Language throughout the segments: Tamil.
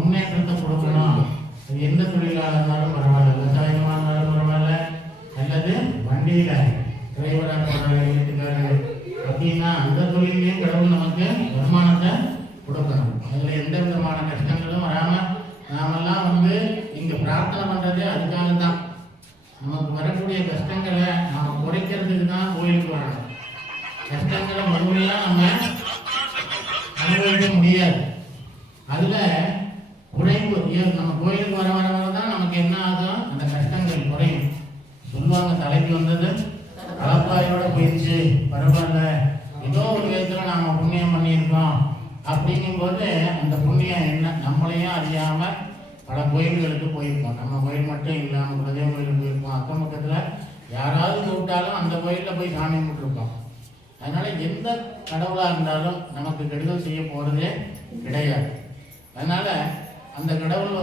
முன்னேற்றத்தை கொடுக்கணும். எந்த தொழிலாக இருந்தாலும் பரவாயில்ல, விவசாயமாக இருந்தாலும் பரவாயில்ல, அல்லது வண்டியில டிரைவராக போடுற வீட்டுக்காரர் அப்படின்னா அந்த தொழிலையும் கடவுள் நமக்கு வருமானத்தை கொடுக்கணும். அதில் எந்த விதமான கஷ்டங்களும் வராமல் நாமெல்லாம் இங்கே பிரார்த்தனை பண்ணுறதே அதுக்காக தான். நமக்கு வரக்கூடிய கஷ்டங்களை நாம் குறைக்கிறதுக்கு தான் கோயிலுக்கு வரணும். கஷ்டங்களை முழுமையாக நம்ம அனுபவிக்க முடியாது. அதில் குறைவு நம்ம கோயிலுக்கு வர வர வர தான் நமக்கு என்ன ஆகும், அந்த கஷ்டங்கள் குறையும். சொல்லுவாங்க, தலைக்கு வந்தது கலப்பாயோட போயிடுச்சு, பரவாயில்ல, ஏதோ ஒரு விதத்தில் நாம் புண்ணியம் பண்ணியிருக்கோம் அப்படிங்கும்போது அந்த புண்ணியம் என்ன நம்மளையும் அறியாமல் பல கோயில்களுக்கு போயிருக்கோம். நம்ம கோயில் மட்டும் இல்லாமல் குலதெய்வ கோயிலுக்கு போயிருக்கோம். அக்கம் பக்கத்தில் யாராவது கூப்பிட்டாலும் அந்த கோயிலில் போய் சாமி கும்பிட்டுருக்கோம். அதனால் எந்த கடவுளாக இருந்தாலும் நமக்கு கெடுதல் செய்ய போகிறதே கிடையாது. அதனால் அந்த கடவுள்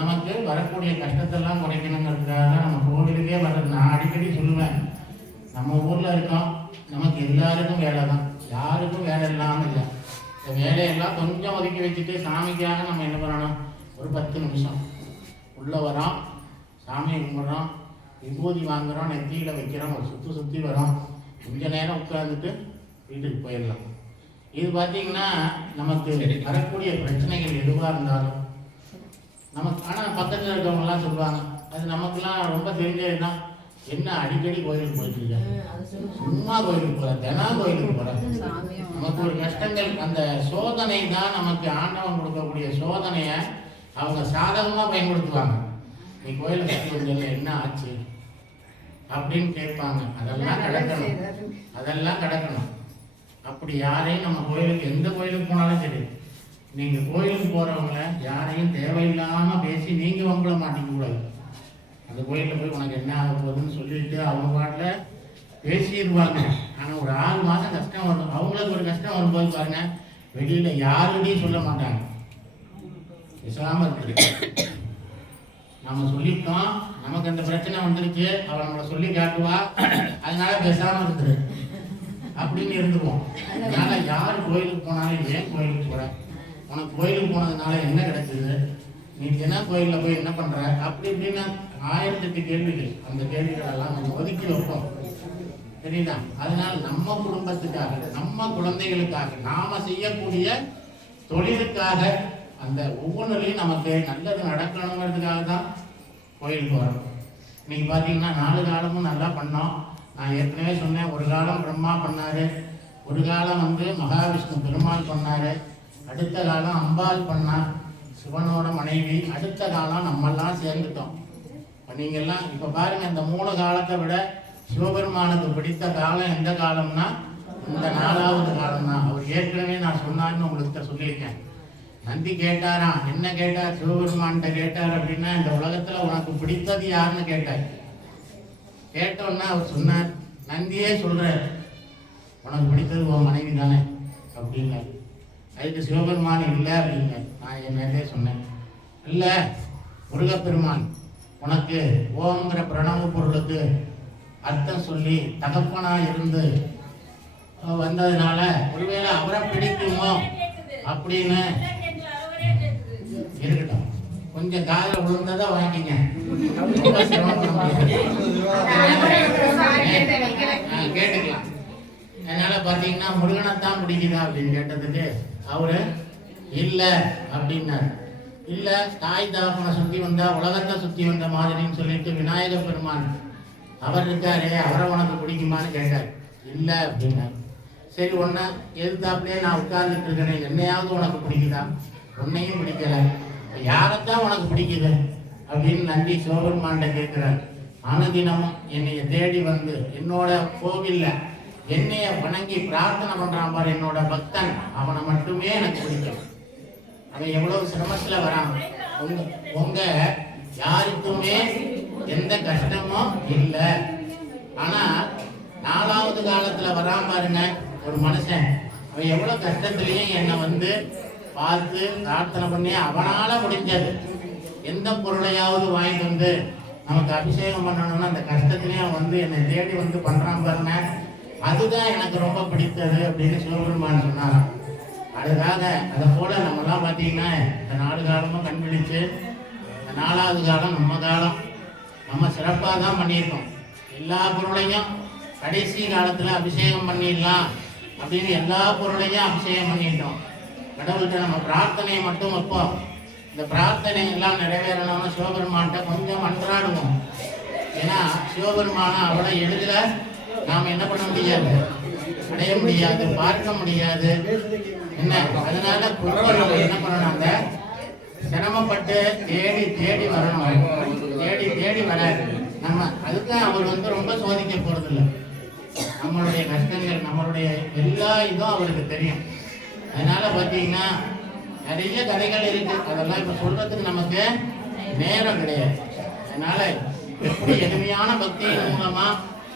நமக்கு வரக்கூடிய கஷ்டத்தெல்லாம் குறைக்கணுங்கிறதுக்காக நம்ம கோவிலுக்கே வர்றது. நான் அடிக்கடி சொல்லுவேன், நம்ம ஊரில் இருக்கோம், நமக்கு எல்லாருக்கும் வேலை தான், யாருக்கும் வேலை இல்லாமல் இல்லை. இந்த வேலையெல்லாம் கொஞ்சம் ஒதுக்கி வச்சுட்டு சாமிக்காக நம்ம என்ன பண்ணணும், ஒரு 10 நிமிஷம் உள்ளே வரோம், சாமியை கும்பிட்றோம், விபூதி வாங்குகிறோம், நெத்தியில் வைக்கிறோம், ஒரு சுற்றி வரோம், கொஞ்சம் நேரம் உட்காந்துட்டு வீட்டுக்கு போயிடலாம். இது பார்த்திங்கன்னா நமக்கு வரக்கூடிய பிரச்சனைகள் எதுவாக இருந்தாலும் நமக்கு, ஆனால் பக்கத்தில் இருக்கவங்கலாம் சொல்லுவாங்க, அது நமக்குலாம் ரொம்ப தெரிஞ்சது தான், என்ன அடிக்கடி கோயிலுக்கு போயிட்டுருக்கேன், சும்மா கோயிலுக்கு போகிறேன், தினம் கோயிலுக்கு போகிறேன். நமக்கு ஒரு கஷ்டங்கள், அந்த சோதனை தான் நமக்கு ஆண்டவன் கொடுக்கக்கூடிய சோதனையை அவங்க சாதகமாக பயன்படுத்துவாங்க. நீ கோயிலுக்கு கட்டி வந்ததில்ல, என்ன ஆச்சு அப்படின்னு கேட்பாங்க. அதெல்லாம் கிடக்கணும். அப்படி யாரையும் நம்ம கோயிலுக்கு, எந்த கோயிலுக்கு போனாலும் சரி, நீங்கள் கோயிலுக்கு போகிறவங்கள யாரையும் தேவையில்லாமல் பேசி நீங்கள் உங்களை மாட்டிக்க கூடாது. அந்த கோயிலில் போய் உனக்கு என்ன ஆக போகுதுன்னு சொல்லிட்டு அவங்க பாட்டில் பேசிடுவாங்க. ஆனால் ஒரு 6 மாதம் கஷ்டம் வரும், அவங்களுக்கு ஒரு கஷ்டம் வரும்போது பாருங்க, வெளியில் யாருடையும் சொல்ல மாட்டாங்க, பேசாமல் இருக்குது. நம்ம சொல்லிட்டோம், நமக்கு அந்த பிரச்சனை வந்துருச்சு, அவள் நம்மளை சொல்லி காட்டுவா, அதனால பேசாமல் இருக்குது அப்படின்னு இருந்துவோம். அதனால யார் கோயிலுக்கு போனாலும் ஏன் கோயிலுக்கு போற, உனக்கு கோயிலுக்கு போனதுனால என்ன கிடைச்சது, நீ தின கோயிலில் போய் என்ன பண்ற, அப்படி இப்படின்னா 1008 கேள்விகள். அந்த கேள்விகள் எல்லாம் நம்ம ஒதுக்கி வைப்போம், சரிங்களா? அதனால நம்ம குடும்பத்துக்காக, நம்ம குழந்தைகளுக்காக, நாம செய்யக்கூடிய தொழிலுக்காக, அந்த ஒவ்வொன்றுலையும் நமக்கு நல்லது நடக்கணுங்கிறதுக்காக தான் கோயிலுக்கு வரோம். இன்னைக்கு பார்த்தீங்கன்னா 4 காலமும் நல்லா பண்ணோம். நான் ஏற்கனவே சொன்னேன், ஒரு காலம் பிரம்மா பண்ணாரு, ஒரு காலம் மகாவிஷ்ணு பெருமாள் பண்ணாரு, அடுத்த காலம் அம்பாள் பண்ணார், சிவனோட மனைவி, அடுத்த காலம் நம்மெல்லாம் சேர்ந்துட்டோம். இப்போ நீங்கள்லாம் இப்போ பாருங்க, இந்த 3 காலத்தை விட சிவபெருமானுக்கு பிடித்த காலம் எந்த காலம்னா இந்த 4வது காலம் தான். அவர் ஏற்கனவே நான் சொன்னார்னு உங்களுக்கு சொல்லியிருக்கேன். நந்தி கேட்டாராம், என்ன கேட்டார், சிவபெருமான்கிட்ட கேட்டார் அப்படின்னா, இந்த உலகத்துல உனக்கு பிடித்தது யாருன்னு கேட்டார். கேட்டோன்னா அவர் சொன்னார், நந்தியே சொல்றார், உனக்கு பிடித்தது உன் மனைவி தானே அப்படின்னார். அதுக்கு சிவபெருமான் இல்லை அப்படின்னார். நான் என் மேலே சொன்னேன், இல்லை முருகப்பெருமான் உனக்கு ஓங்கிற பிரணவ பொருளுக்கு அர்த்தம் சொல்லி தகப்பனா இருந்து வந்ததுனால ஒருவேளை அவரை பிடிக்குமோ அப்படின்னு இருக்கட்டும். கொஞ்சம் காதில் விழுந்ததா வாங்கிங்க, கேட்டுக்கலாம். அதனால பாத்தீங்கன்னா முருகனைத்தான் பிடிக்குதா அப்படின்னு கேட்டதுக்கு அவரு இல்லை அப்படின்னாரு. இல்லை, தாய் தாப்பனை சுற்றி வந்தா உலகத்தை சுற்றி வந்த மாதிரின்னு சொல்லிட்டு விநாயக பெருமான் அவர் இருக்காரே, அவரை உனக்கு பிடிக்குமான்னு கேட்டார். இல்லை அப்படின்னாரு. சரி, ஒன்னா எதிர்த்தாப்புலேயே நான் உட்கார்ந்துட்டு இருக்கிறேன், என்னையாவது உனக்கு பிடிக்குதா, உன்னையும் பிடிக்கல, யாரைத்தான் உனக்கு பிடிக்குது அப்படின்னு நந்தி சிவபெருமான்கிட்ட கேட்கிறார். அனுதினமும் என்னைய தேடி வந்து என்னோட கோவில்ல என்னைய வணங்கி பிரார்த்தனை பண்றான் பாரு, என்னோட பக்தன், அவனை மட்டுமே எனக்கு பிடிக்கும். அவன் எவ்வளவு சிரமத்துல வரான். உங்க யாருக்குமே எந்த கஷ்டமும் இல்லை. ஆனா 4வது காலத்துல வரான் பாருங்க ஒரு மனுஷன், அவன் எவ்வளவு கஷ்டத்திலையும் என்னை பார்த்து பிரார்த்தனை பண்ணி அவனால முடிஞ்சது எந்த பொருளையாவது வாங்கிட்டு வந்து நமக்கு அபிஷேகம் பண்ணணும்னா அந்த கஷ்டத்திலையும் என்னை தேடி பண்றான் பாருங்க, அதுதான் எனக்கு ரொம்ப பிடித்தது அப்படின்னு சிவபெருமான் சொன்னாராம். அதுக்காக அதை போல நம்மலாம் பார்த்தீங்கன்னா இந்த 4 காலமும் கண்பிடிச்சு, இந்த 4வது காலம் நம்ம காலம், நம்ம சிறப்பாக தான் பண்ணியிருக்கோம். எல்லா பொருளையும் கடைசி காலத்தில் அபிஷேகம் பண்ணிடலாம் அப்படின்னு எல்லா பொருளையும் அபிஷேகம் பண்ணிட்டோம். கடவுள்கிட்ட நம்ம பிரார்த்தனையை மட்டும் வைப்போம். இந்த பிரார்த்தனை எல்லாம் நிறைவேறணும்னு சிவபெருமான்கிட்ட கொஞ்சம் அன்றாடுவோம். ஏன்னா சிவபெருமான அவளை எளிதில் நாம் என்ன பண்ண முடியாது, அடைய முடியாது, பார்க்க முடியாது. என்ன அதனால நம்ம என்ன பண்ணணும், அந்த சிரமப்பட்டு தேடி தேடி வரணும். தேடி தேடி வர நம்ம அதுக்கு அவர் ரொம்ப சோதிக்க போறதில்லை. நம்மளுடைய கஷ்டங்கள், நம்மளுடைய எல்லா இதுவும் அவருக்கு தெரியும். அதனால பார்த்தீங்கன்னா நிறைய கதைகள் இருக்கு, அதெல்லாம் இப்போ சொல்றதுக்கு நமக்கு நேரம் கிடையாது. அதனால எப்படி எளிமையான பக்தியின் மூலமா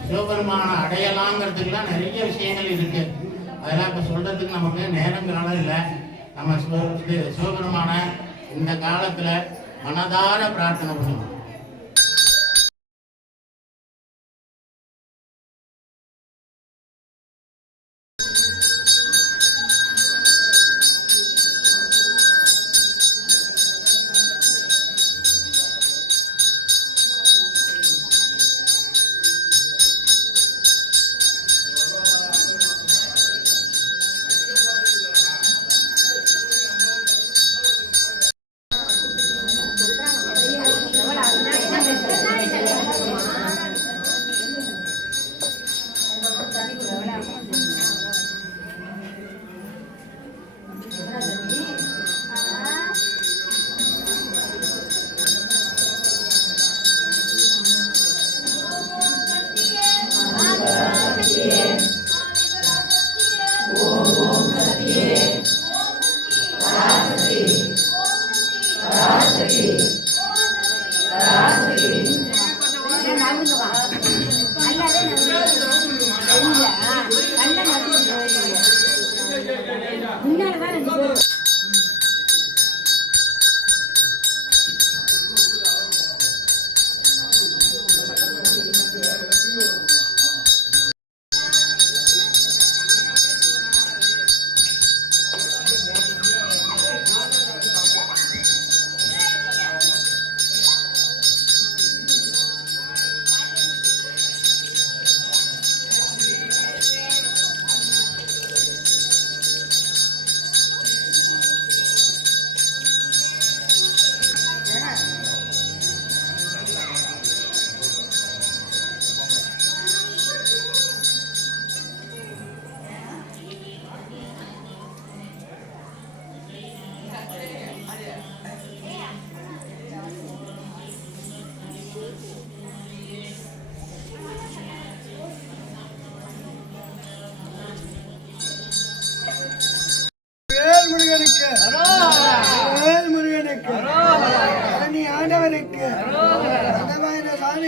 சிவபெருமான அடையலாங்கிறதுக்குலாம் நிறைய விஷயங்கள் இருக்கு. அதெல்லாம் இப்போ சொல்றதுக்கு நமக்கு நேரம் காலம் இல்லை. நம்ம சிவபெருமான இந்த காலத்துல மனதார பிரார்த்தனை பண்ணுவோம்.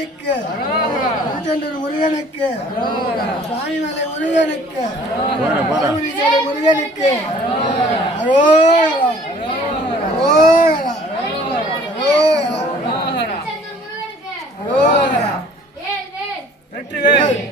முருகனுக்கு, திருச்செந்தூர் முருகனுக்கு, சாமிமலை முருகனுக்கு, முருகனுக்கு அரோகரா அரோகரா அரோகரா அரோகரா வெற்றிவேல்.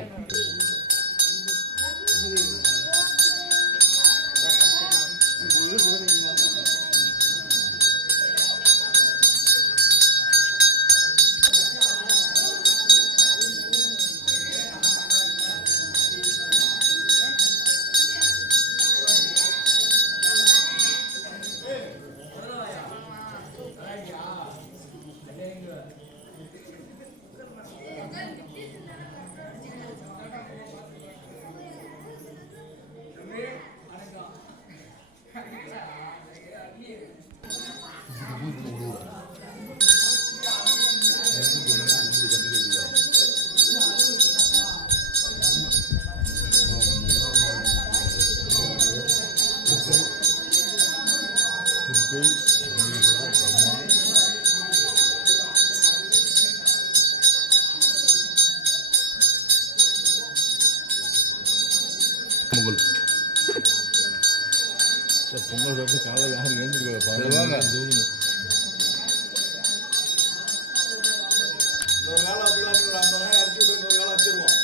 பொங்கல் வந்து காலையில் யாரும் எழுந்திருக்காங்க. இன்னொரு வேலை அப்படிலாம் ஒரு 50,000 அடிச்சு விட்டு இன்னொரு வேலை வச்சிருவோம்.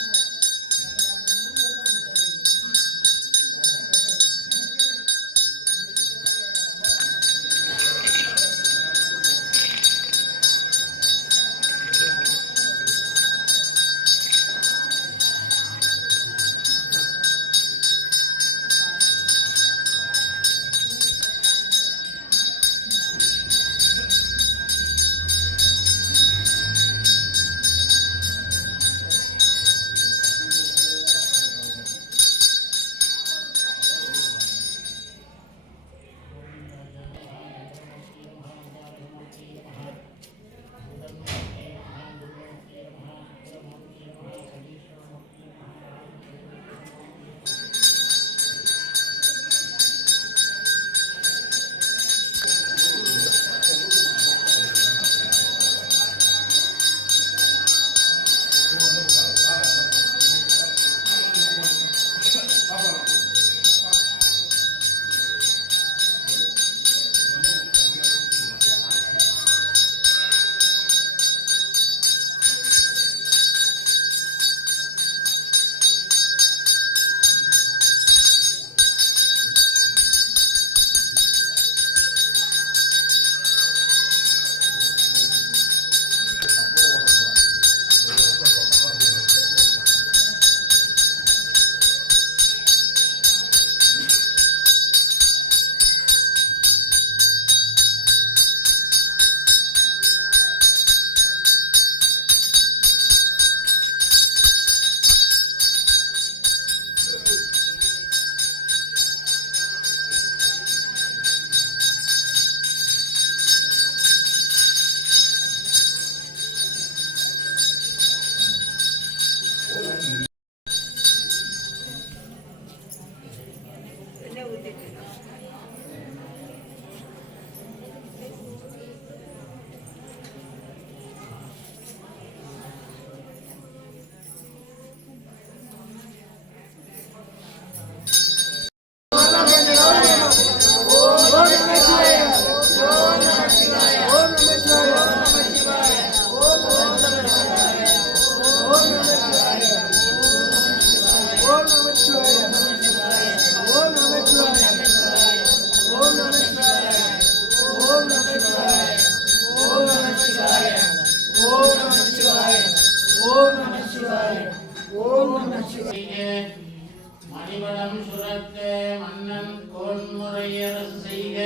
மணிவளம் சுரக்க மன்னன் கோன்முறையரசு செய்க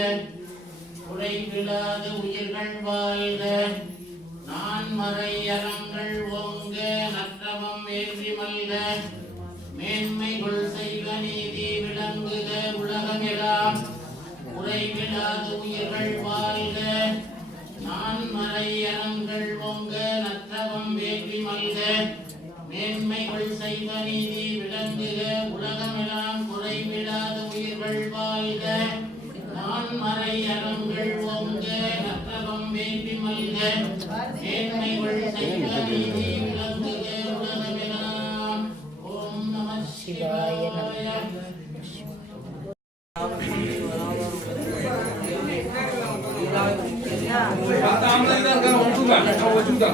உரைவிலாது உயிர்கள் வாழ்க நான்மறை அறங்கள் ஓங்க நற்றமம் வேள்வி மல்க மேன்மைகள் செய்க நீதி விளங்குக உலகமெல்லாம் உரைவிலாது உயிர்கள் வாழ்க நான்மறை அறங்கள் ஓங்க நற்றமம் வேள்வி மல்க மேன்மைகள் செய்வ நீதி விளங்குக உலகமெல்லாம் குறைவிடாத உயிர்கள் வாழ்க நான்மறை அறங்கள் ஓங்க நற்றவம் வேண்டி மல்க ஏன்மைகள் சைவநீதி விளங்குக உலகமெல்லாம். ஓம் நம சிவாய. போட்டுருங்க.